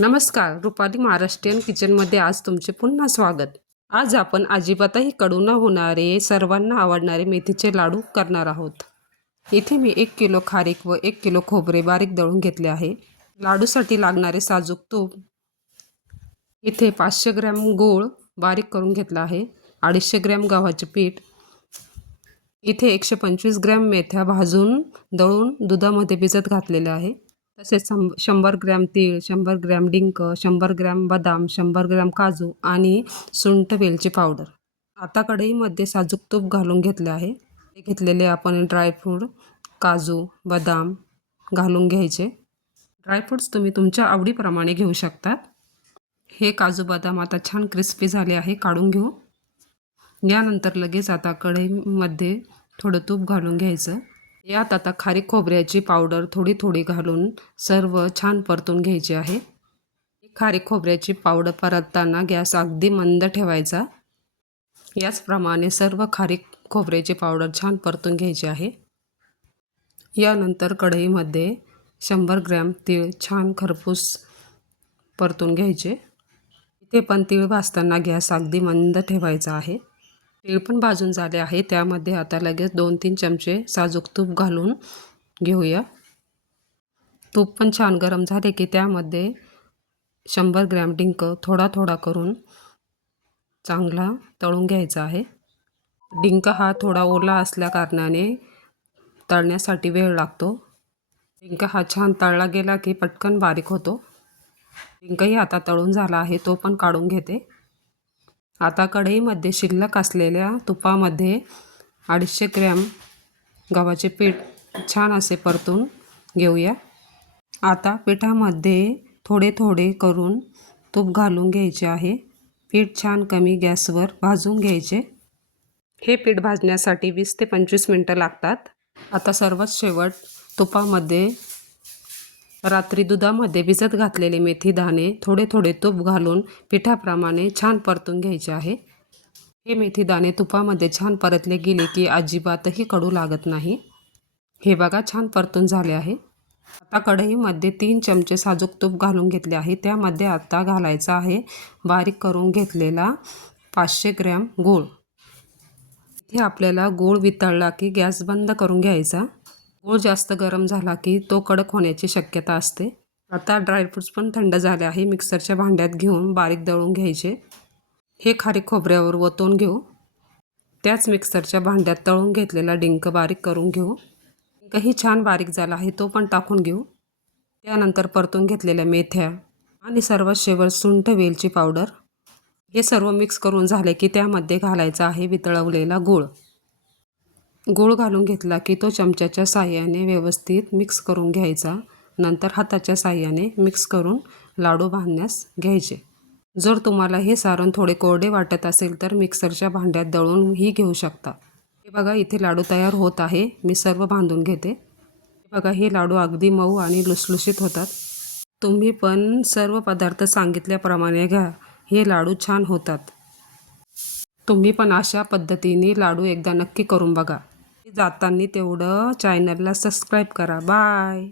नमस्कार रुपाली महाराष्ट्रीयन किचनमध्ये आज तुमचे पुन्हा स्वागत. आज आपण अजिबातही कडू न होणारे सर्वांना आवडणारे मेथीचे लाडू करणार आहोत. इथे मी एक किलो खारीक व एक किलो खोबरे बारीक दळून घेतले आहे. लाडूसाठी लागणारे साजूक तूप. इथे पाचशे ग्रॅम गूळ बारीक करून घेतला आहे. अडीचशे ग्रॅम गव्हाचे पीठ. इथे एकशे पंचवीस ग्रॅम मेथ्या भाजून दळून दुधामध्ये भिजत घातलेल्या आहे. तसेच शंभर ग्रॅम तीळ शंभर ग्रॅम डिंक शंभर ग्रॅम बदाम शंभर ग्रॅम काजू आणि सुंठ वेलची पावडर. आता कढईमध्ये साजूक तूप घालून घेतले आहे. घेतलेले आपण ड्रायफ्रूट काजू बदाम घालून घ्यायचे. ड्रायफ्रूट्स तुम्ही तुमच्या आवडीप्रमाणे घेऊ शकतात. हे काजू बदाम आता छान क्रिस्पी झाले आहे काढून घेऊ. यानंतर लगेच आता कढईमध्ये थोडं तूप घालून घ्यायचं. यात आता खारीक खोबऱ्याची पावडर थोडी थोडी घालून सर्व छान परतून घ्यायची आहे. खारीक खोबऱ्याची पावडर परतताना गॅस अगदी मंद ठेवायचा. याचप्रमाणे सर्व खारीक खोबऱ्याची पावडर छान परतून घ्यायची आहे. यानंतर कढईमध्ये शंभर ग्रॅम तीळ छान खरपूस परतून घ्यायचे. इथे पण तीळ भाजताना गॅस अगदी मंद ठेवायचा आहे. तीळ पण भाजून झाले आहे. त्यामध्ये आता लगेच दोन तीन चमचे साजूक तूप घालून घेऊया. तूप पण छान गरम झाले की त्यामध्ये शंभर ग्रॅम डिंक थोडा थोडा करून चांगला तळून घ्यायचा आहे. डिंक हा थोडा ओला असल्या कारणाने तळण्यासाठी वेळ लागतो. डिंक हा छान तळला गेला की पटकन बारीक होतो. डिंकही आता तळून झाला आहे तो पण काढून घेते. आता कढईमध्ये शिल्लक असलेल्या तुपामध्ये अडीचशे ग्रॅम गव्हाचे पीठ छान असे परतून घेऊया. आता पिठामध्ये थोडे थोडे करून तूप घालून घ्यायचे आहे. पीठ छान कमी गॅसवर भाजून घ्यायचे. हे पीठ भाजण्यासाठी वीस ते पंचवीस मिनटं लागतात. आता सर्वात शेवट तुपामध्ये रात्री दुधामध्ये भिजत घातलेले मेथी दाणे थोडे थोडे तूप घालून पिठाप्रमाणे छान परतून घ्यायचे आहे. हे मेथी दाणे तुपामध्ये छान परतले गेले की अजिबातही कडू लागत नाही. हे बघा छान परतून झाले आहे. आता कढईमध्ये तीन चमचे साजूक तूप घालून घेतले आहे. त्यामध्ये आता घालायचा आहे बारीक करून घेतलेला पाचशे ग्रॅम गूळ. इथे आपल्याला गूळ वितळला की गॅस बंद करून घ्यायचा. गूळ जास्त गरम झाला की तो कडक होण्याची शक्यता असते. आता ड्रायफ्रूट्स पण थंड झाले आहे. मिक्सरच्या भांड्यात घेऊन बारीक दळून घ्यायचे. हे खारीक खोबऱ्यावर वतून घेऊ. त्याच मिक्सरच्या भांड्यात तळून घेतलेला डिंक बारीक करून घेऊ. डिंकही छान बारीक झाला आहे तो पण टाकून घेऊ. त्यानंतर परतून घेतलेल्या मेथ्या आणि सर्वात शेवट सुंठ वेलची पावडर हे सर्व मिक्स करून झाले की त्यामध्ये घालायचा आहे वितळवलेला गूळ. गूळ घालून घेतला की तो चमच्याच्या साह्याने व्यवस्थित मिक्स करून घ्यायचा. नंतर हाताच्या साह्याने मिक्स करून लाडू बांधण्यास घ्यायचे. जर तुम्हाला हे सारण थोडे कोरडे वाटत असेल तर मिक्सरच्या भांड्यात दळूनही घेऊ शकता. हे बघा इथे लाडू तयार होत आहे. मी सर्व बांधून घेते. हे बघा हे लाडू अगदी मऊ आणि लुसलुशीत होतात. तुम्ही पण सर्व पदार्थ सांगितल्याप्रमाणे घ्या. हे लाडू छान होतात. तुम्ही पण अशा पद्धतीने लाडू एकदा नक्की करून बघा. जाताना तेवढं चॅनलला सबस्क्राईब करा. बाय